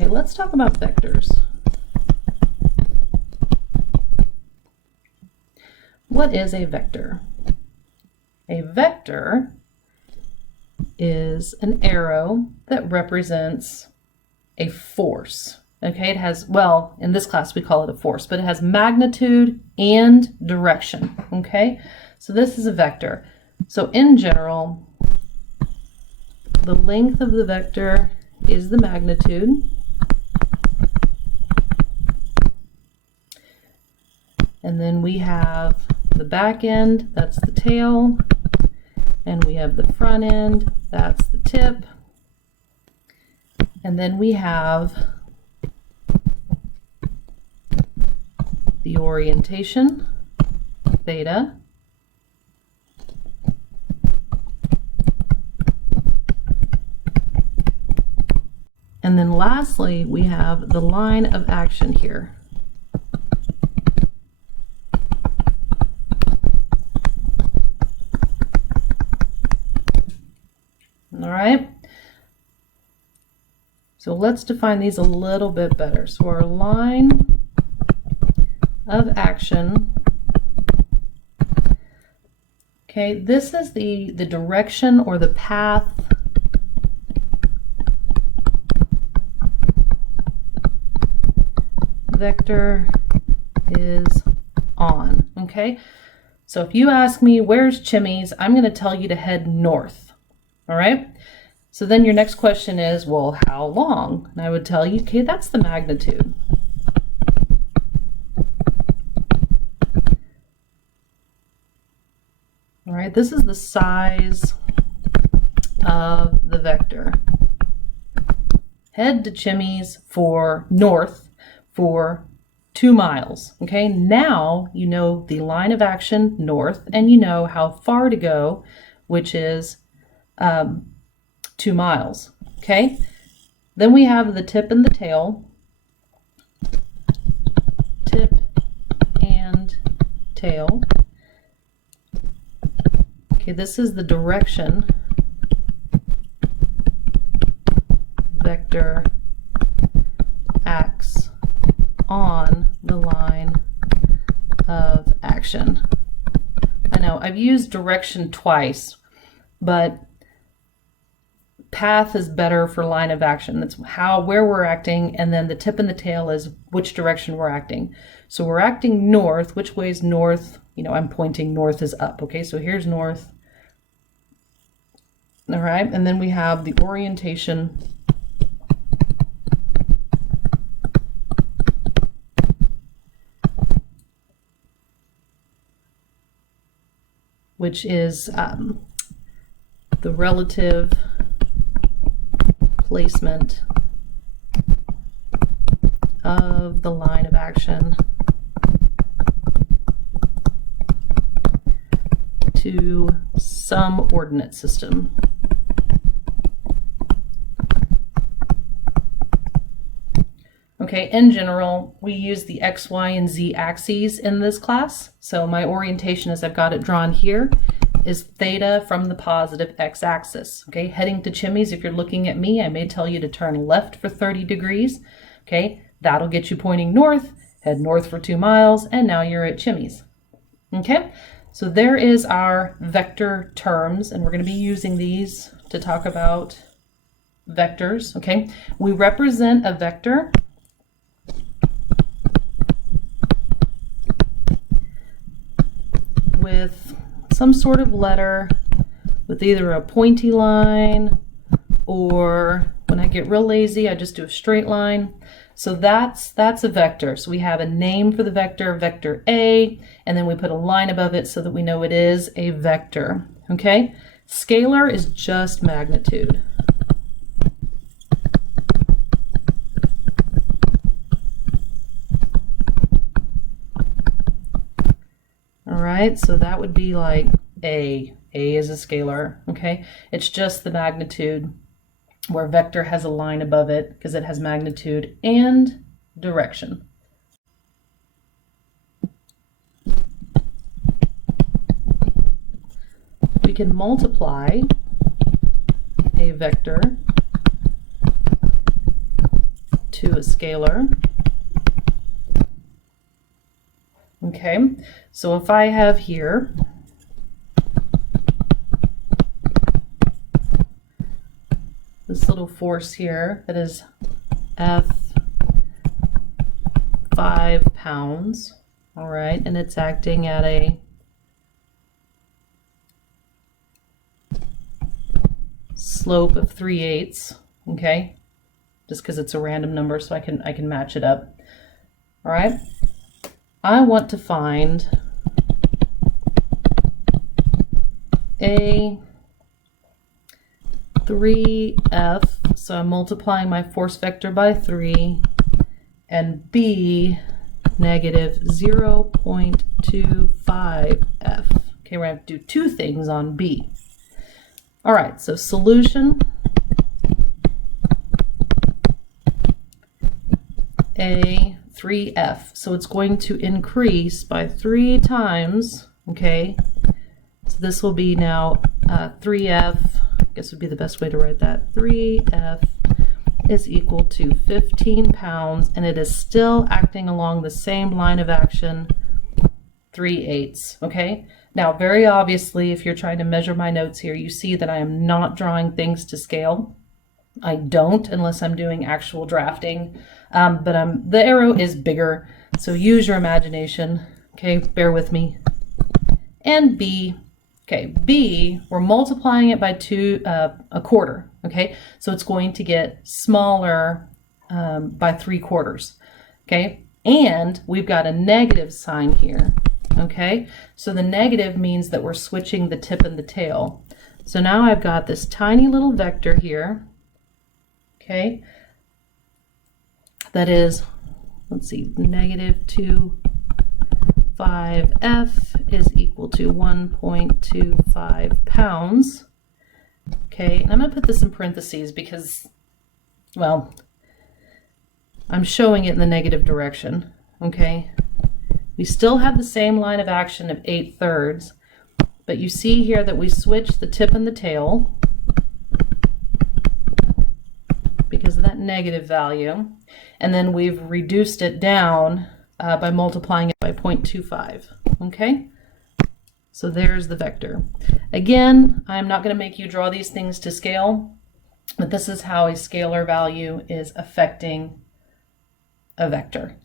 Okay, let's talk about vectors. What is a vector? A vector is an arrow that represents a force. Okay, it has, well, in this class we call it a force, but it has magnitude and direction. Okay, so this is a vector. So in general, the length of the vector is the magnitude. And then we have the back end, that's the tail. And we have the front end, that's the tip. And then we have the orientation, theta. And then lastly, we have the line of action here. All right. So let's define these a little bit better. So our line of action, okay, this is the direction or the path vector is on. Okay, so if you ask me where's Chimmy's, I'm going to tell you to head north. All right, so then your next question is, well, how long? And I would tell you, okay, that's the magnitude. All right, this is the size of the vector. Head to Chimmy's for north for 2 miles. Okay, now you know the line of action north and you know how far to go, which is 2 miles. Okay, then we have the tip and the tail. Tip and tail. Okay, this is the direction vector acts on the line of action. I know I've used direction twice, but path is better for line of action. That's where we're acting, and then the tip and the tail is which direction we're acting. So we're acting north. Which way is north? You know, I'm pointing north is up. Okay, so here's north. All right, and then we have the orientation. Which is the relative placement of the line of action to some ordinate system. Okay, in general, we use the X, Y, and Z axes in this class. So my orientation, as I've got it drawn here, is theta from the positive x-axis. Okay, heading to Chimmy's, if you're looking at me, I may tell you to turn left for 30 degrees. Okay, that'll get you pointing north, head north for 2 miles, and now you're at Chimmy's. Okay, so there is our vector terms, and we're going to be using these to talk about vectors. Okay, we represent a vector with some sort of letter with either a pointy line, or when I get real lazy, I just do a straight line. So that's a vector. So we have a name for the vector, vector A, and then we put a line above it so that we know it is a vector. Okay? Scalar is just magnitude. All right, so that would be like A. A is a scalar, okay? It's just the magnitude, where vector has a line above it because it has magnitude and direction. We can multiply a vector to a scalar. Okay, so if I have here this little force here that is F 5 pounds, all right, and it's acting at a slope of 3/8, okay, just because it's a random number, so I can match it up. All right, I want to find a 3F, so I'm multiplying my force vector by 3, and B negative 0.25F. Okay, we're going to have to do two things on B. All right, so solution A 3F. So it's going to increase by 3 times, okay? So this will be now 3F, I guess would be the best way to write that. 3F is equal to 15 pounds, and it is still acting along the same line of action, 3/8, okay? Now, very obviously, if you're trying to measure my notes here, you see that I am not drawing things to scale. I don't unless I'm doing actual drafting, but the arrow is bigger, so use your imagination, okay? Bear with me. And B, okay, B, we're multiplying it by 2¼ okay? So it's going to get smaller by 3/4, okay? And we've got a negative sign here, okay? So the negative means that we're switching the tip and the tail. So now I've got this tiny little vector here, okay? That is, let's see, negative 2.5F is equal to 1.25 pounds. Okay, and I'm going to put this in parentheses because, well, I'm showing it in the negative direction, okay? We still have the same line of action of 8/3, but you see here that we switch the tip and the tail because of that negative value, and then we've reduced it down by multiplying it by 0.25, okay? So there's the vector. Again, I'm not going to make you draw these things to scale, but this is how a scalar value is affecting a vector.